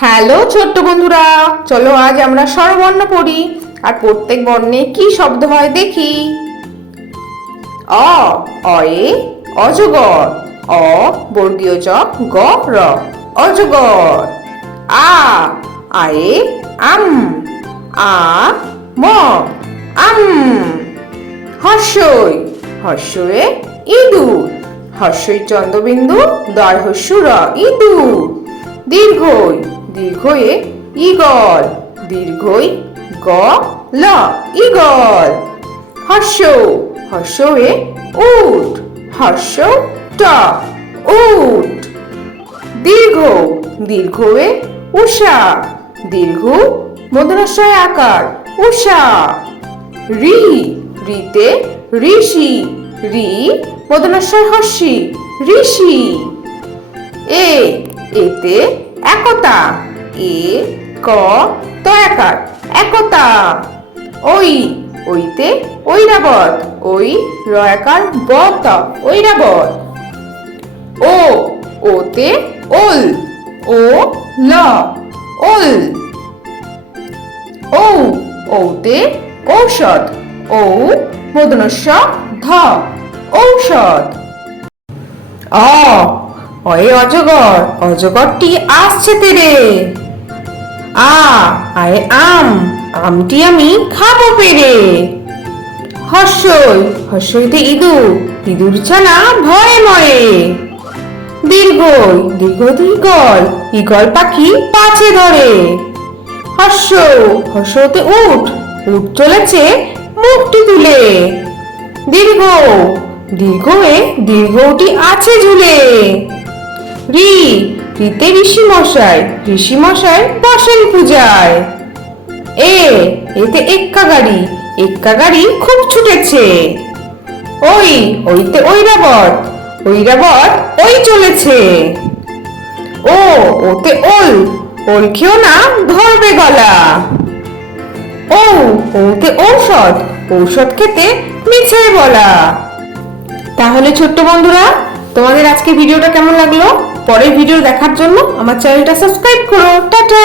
Hello ছোট্ট বন্ধুরা, চলো আজ আমরা স্বরবর্ণ পড়ি আর প্রত্যেক বর্ণে কি শব্দ হয় দেখি। অয়ে অজগর, অ বর্গীয় জ গ র অজগর। আয়ে আম, আ ম আম। হর্ষই, হর্ষয়ে ইঁদুর, হর্ষই চন্দ্রবিন্দু দয় হস্যু র ইঁদুর। দীর্ঘই, দীর্ঘয়ে ঈগল, দীর্ঘই গ ল ঈগল। হর্ষ, হর্ষয়ে উট, হর্ষ ট উট। দীর্ঘ, দীর্ঘয়ে উষা, দীর্ঘ মূর্ধন্যস্বয় আকার উষা। ঋ, ঋতে ঋষি, ঋ মূর্ধন্যস্বয় হর্ষি ঋষি। এতে একতা, এ ক ত আকার একতা। ওইতে ঐরাবত, ওই র আকার বত ঐরাবত। ওতে ওল, ও ল ওল। ঔতে ঔষধ, ঔ মূর্ধন্য ধ ঔষধ। অয়ে অজগর, অজগরটি আসছে তেরে। আয়ে আম, আমটি আমি খাবো পেরে। হর্ষই, হর্ষইতে ইঁদুর, ইঁদুর ছানা ভয়ে মরে। দীর্ঘই, দীর্ঘতে ঈগল, ঈগল পাখি পাছে ধরে। হর্ষ, হর্ষতে উট, উট চলেছে মুখটি তুলে। দীর্ঘ, দীর্ঘয়ে দীর্ঘটি আছে ঝুলে। ঋতে ঋষি মশাই, ঋষি মশাই বসেন পূজায়। এতে এক্কা গাড়ি, এক্কা গাড়ি খুব ছুটেছে। ওইতে ঐরাবত, ঐরাবত ওই চলেছে। ওতে ওল, ওল খেও না ধরবে গলা। ওতে ঔষধ, ঔষধ খেতে মিছে বলা। তাহলে ছোট্ট বন্ধুরা, তোমাদের আজকে ভিডিওটা কেমন লাগলো? পরের ভিডিও দেখার জন্য আমার চ্যানেলটা সাবস্ক্রাইব করো। টাটা।